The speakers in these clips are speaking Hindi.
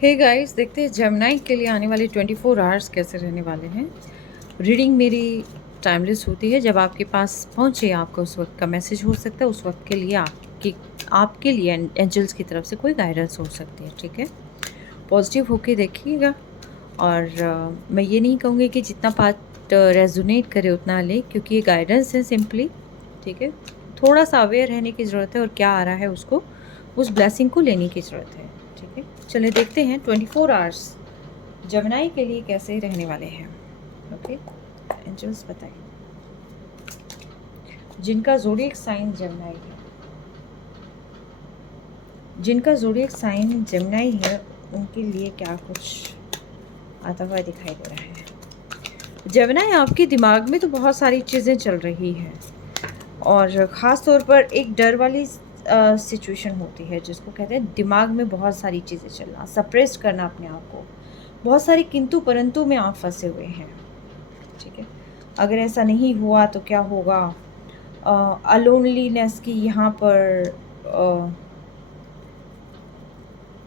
हे गाइस, देखते हैं जेमिनी के लिए आने वाले 24 आवर्स कैसे रहने वाले हैं। रीडिंग मेरी टाइमलेस होती है। जब आपके पास पहुंचे आपका उस वक्त का मैसेज हो सकता है। उस वक्त के लिए आपके लिए एंजल्स की तरफ से कोई गाइडेंस हो सकती है। ठीक है, पॉजिटिव होके देखिएगा। और मैं ये नहीं कहूँगी कि जितना पार्ट रेजोनेट करे उतना ले, क्योंकि ये गाइडेंस है सिंपली। ठीक है, थोड़ा सा अवेयर रहने की ज़रूरत है और क्या आ रहा है उसको, उस ब्लेसिंग को लेने की ज़रूरत है। ठीक है, चलिए देखते हैं 24 आवर्स जेमिनी के लिए कैसे रहने वाले हैं। ओके, एंजल्स बताइए, जिनका ज़ोडिएक साइन जेमिनी है, जिनका ज़ोडिएक साइन जेमिनी है, उनके लिए क्या कुछ आता हुआ दिखाई दे रहा है। जेमिनी, आपके दिमाग में तो बहुत सारी चीज़ें चल रही हैं और ख़ास तौर पर एक डर वाली सिचुएशन होती है जिसको कहते हैं दिमाग में बहुत सारी चीज़ें चलना, सप्रेस करना अपने आप को। बहुत सारे किंतु परंतु में आप फंसे हुए हैं। ठीक है, अगर ऐसा नहीं हुआ तो क्या होगा। अलोनलीनेस की यहाँ पर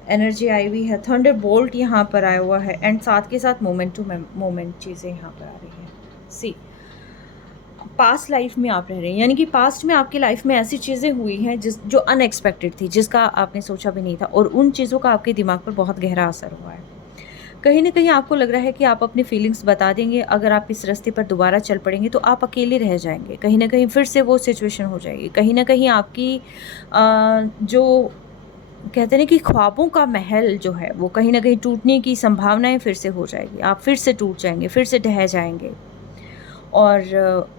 एनर्जी आई हुई है। थंडर बोल्ट यहाँ पर आया हुआ है एंड साथ के साथ मोमेंट टू मोमेंट चीज़ें यहाँ पर आ रही हैं। सी, पास्ट लाइफ में आप रह रहे हैं, यानी कि पास्ट में आपकी लाइफ में ऐसी चीज़ें हुई हैं जो अनएक्सपेक्टेड थी, जिसका आपने सोचा भी नहीं था, और उन चीज़ों का आपके दिमाग पर बहुत गहरा असर हुआ है। कहीं ना कहीं आपको लग रहा है कि आप अपनी फीलिंग्स बता देंगे, अगर आप इस रास्ते पर दोबारा चल पड़ेंगे तो आप अकेले रह जाएंगे। कहीं ना कहीं फिर से वो सिचुएशन हो जाएगी। कहीं ना कहीं आपकी जो कहते हैं कि ख्वाबों का महल जो है वो कहीं ना कहीं टूटने की संभावनाएं फिर से हो जाएगी। आप फिर से टूट जाएंगे, फिर से ढह जाएंगे। और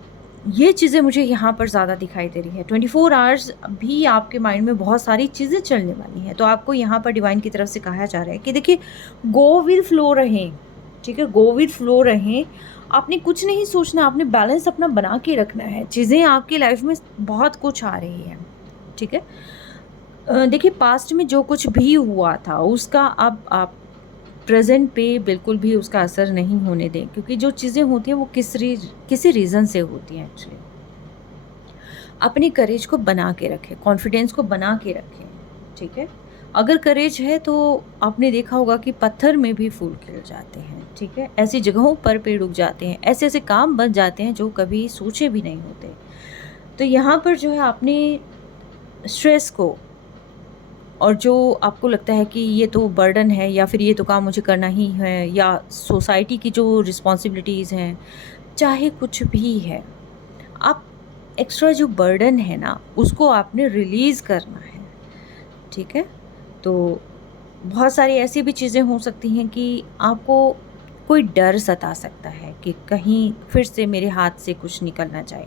ये चीज़ें मुझे यहाँ पर ज़्यादा दिखाई दे रही है। 24 आवर्स भी आपके माइंड में बहुत सारी चीज़ें चलने वाली हैं। तो आपको यहाँ पर डिवाइन की तरफ से कहा जा रहा है कि देखिए, गो विद फ्लो रहें। ठीक है, गो विद फ्लो रहें। आपने कुछ नहीं सोचना, आपने बैलेंस अपना बना के रखना है। चीज़ें आपकी लाइफ में बहुत कुछ आ रही है। ठीक है, देखिए, पास्ट में जो कुछ भी हुआ था उसका अब आप प्रेजेंट पे बिल्कुल भी उसका असर नहीं होने दें, क्योंकि जो चीज़ें होती हैं वो किसी रीज़न से होती हैं एक्चुअली। अपनी करेज को बना के रखें, कॉन्फिडेंस को बना के रखें। ठीक है, अगर करेज है तो आपने देखा होगा कि पत्थर में भी फूल खिल जाते हैं। ठीक है, ऐसी जगहों पर पेड़ उग जाते हैं, ऐसे ऐसे काम बन जाते हैं जो कभी सोचे भी नहीं होते। तो यहाँ पर जो है, आपने स्ट्रेस को, और जो आपको लगता है कि ये तो बर्डन है या फिर ये तो काम मुझे करना ही है, या सोसाइटी की जो रिस्पॉन्सिबिलिटीज़ हैं, चाहे कुछ भी है, आप एक्स्ट्रा जो बर्डन है ना उसको आपने रिलीज़ करना है। ठीक है, तो बहुत सारी ऐसी भी चीज़ें हो सकती हैं कि आपको कोई डर सता सकता है कि कहीं फिर से मेरे हाथ से कुछ निकल ना जाए,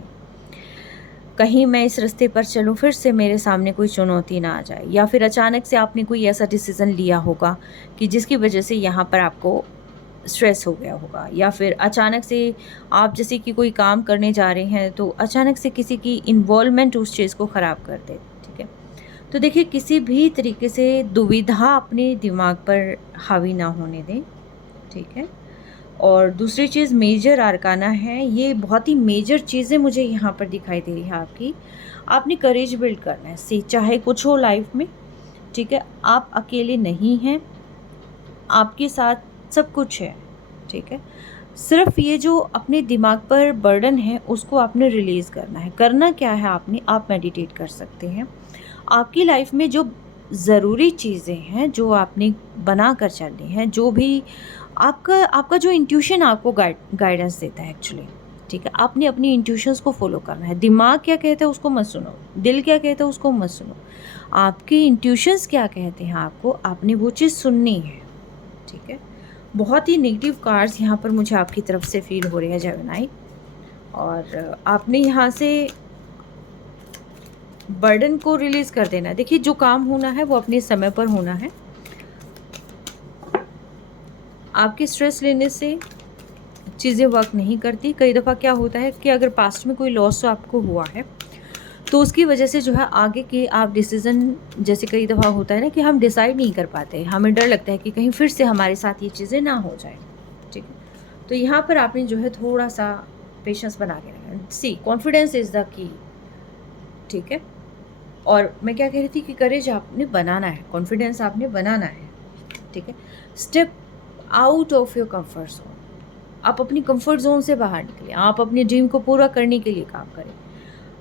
कहीं मैं इस रास्ते पर चलूँ फिर से मेरे सामने कोई चुनौती ना आ जाए, या फिर अचानक से आपने कोई ऐसा डिसीज़न लिया होगा कि जिसकी वजह से यहाँ पर आपको स्ट्रेस हो गया होगा, या फिर अचानक से आप जैसे कि कोई काम करने जा रहे हैं तो अचानक से किसी की इन्वॉल्वमेंट उस चीज़ को ख़राब कर दे। ठीक है, तो देखिए, किसी भी तरीके से दुविधा अपने दिमाग पर हावी ना होने दें। ठीक है, और दूसरी चीज़ मेजर आर्काना है। ये बहुत ही मेजर चीज़ें मुझे यहाँ पर दिखाई दे रही है आपकी। आपने करेज बिल्ड करना है, सी, चाहे कुछ हो लाइफ में। ठीक है, आप अकेले नहीं हैं, आपके साथ सब कुछ है। ठीक है, सिर्फ ये जो अपने दिमाग पर बर्डन है उसको आपने रिलीज़ करना है। करना क्या है आपने, आप मेडिटेट कर सकते हैं। आपकी लाइफ में जो ज़रूरी चीज़ें हैं जो आपने बना कर चलनी हैं, जो भी आपका आपका जो इंट्यूशन आपको गाइडेंस देता है एक्चुअली। ठीक है, आपने अपनी इंट्यूशंस को फॉलो करना है। दिमाग क्या कहता है उसको मत सुनो, दिल क्या कहता है उसको मत सुनो। आपके इंट्यूशंस क्या कहते हैं आपको, आपने वो चीज़ सुननी है। ठीक है, बहुत ही नेगेटिव कार्ड्स यहाँ पर मुझे आपकी तरफ से फील हो रहे हैं जेमिनी, और आपने यहाँ से बर्डन को रिलीज़ कर देना है। देखिए, जो काम होना है वो अपने समय पर होना है। आपके स्ट्रेस लेने से चीज़ें वर्क नहीं करती। कई दफ़ा क्या होता है कि अगर पास्ट में कोई लॉस आपको हुआ है तो उसकी वजह से जो है आगे के आप डिसीज़न, जैसे कई दफ़ा होता है ना कि हम डिसाइड नहीं कर पाते, हमें डर लगता है कि कहीं फिर से हमारे साथ ये चीज़ें ना हो जाए। ठीक है, तो यहाँ पर आपने जो है थोड़ा सा पेशेंस बना के रखना। सी, कॉन्फिडेंस इज़ द की। ठीक है, और मैं क्या कह रही थी कि करेज आपने बनाना है, कॉन्फिडेंस आपने बनाना है। ठीक है। Step out of your comfort zone. आप अपनी कंफर्ट जोन से बाहर निकलें, आप अपने ड्रीम को पूरा करने के लिए काम करें।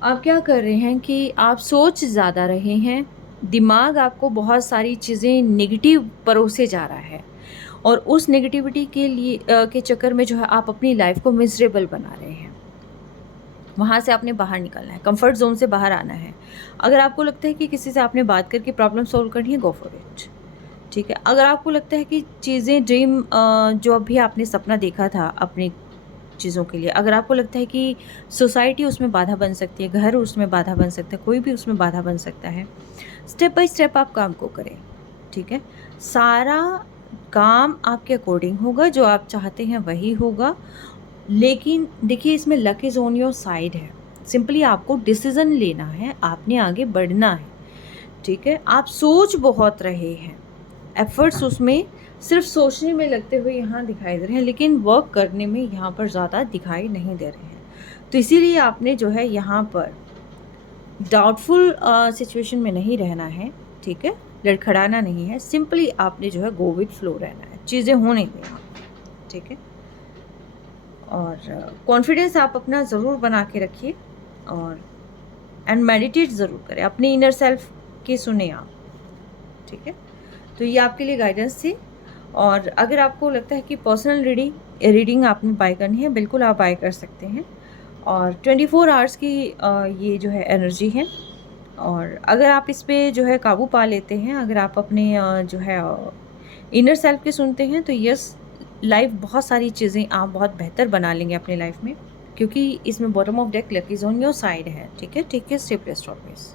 आप क्या कर रहे हैं कि आप सोच ज़्यादा रहे हैं, दिमाग आपको बहुत सारी चीज़ें नेगेटिव परोसे जा रहा है और उस नेगेटिविटी के लिए के चक्कर में जो है आप अपनी लाइफ को मिजरेबल बना रहे हैं। वहाँ से आपने बाहर निकलना है, कंफर्ट जोन से बाहर आना है। अगर आपको लगता है कि किसी से आपने बात करके प्रॉब्लम सॉल्व करनी है, गो फॉर इट, ठीक है। अगर आपको लगता है कि चीज़ें ड्रीम जो अभी आपने सपना देखा था अपनी चीज़ों के लिए, अगर आपको लगता है कि सोसाइटी उसमें बाधा बन सकती है, घर उसमें बाधा बन सकता है, कोई भी उसमें बाधा बन सकता है, स्टेप बाय स्टेप आप काम को करें, ठीक है। सारा काम आपके अकॉर्डिंग होगा, जो आप चाहते हैं वही होगा। लेकिन देखिए, इसमें luck is on your side है। सिंपली आपको डिसीज़न लेना है, आपने आगे बढ़ना है, ठीक है। आप सोच बहुत रहे हैं, एफ़र्ट्स उसमें सिर्फ सोचने में लगते हुए यहाँ दिखाई दे रहे हैं, लेकिन वर्क करने में यहाँ पर ज़्यादा दिखाई नहीं दे रहे हैं। तो इसीलिए आपने जो है यहाँ पर डाउटफुल सिचुएशन में नहीं रहना है, ठीक है। लड़खड़ाना नहीं है, सिंपली आपने जो है गो विथ फ्लो रहना है, चीज़ें होने देना, ठीक है। और कॉन्फिडेंस आप अपना ज़रूर बना के रखिए और एंड मेडिटेट ज़रूर करें, अपने इनर सेल्फ की सुने आप, ठीक है। तो ये आपके लिए गाइडेंस थी। और अगर आपको लगता है कि पर्सनल रीडिंग आपने बाय करनी है, बिल्कुल आप बाय कर सकते हैं। और 24 आवर्स की ये जो है एनर्जी है। और अगर आप इस पे जो है काबू पा लेते हैं, अगर आप अपने जो है इनर सेल्फ के सुनते हैं, तो यस, लाइफ बहुत सारी चीज़ें आप बहुत बेहतर बना लेंगे अपनी लाइफ में, क्योंकि इसमें bottom of deck lucky on your side है, ठीक है। Take care, stay blessed always.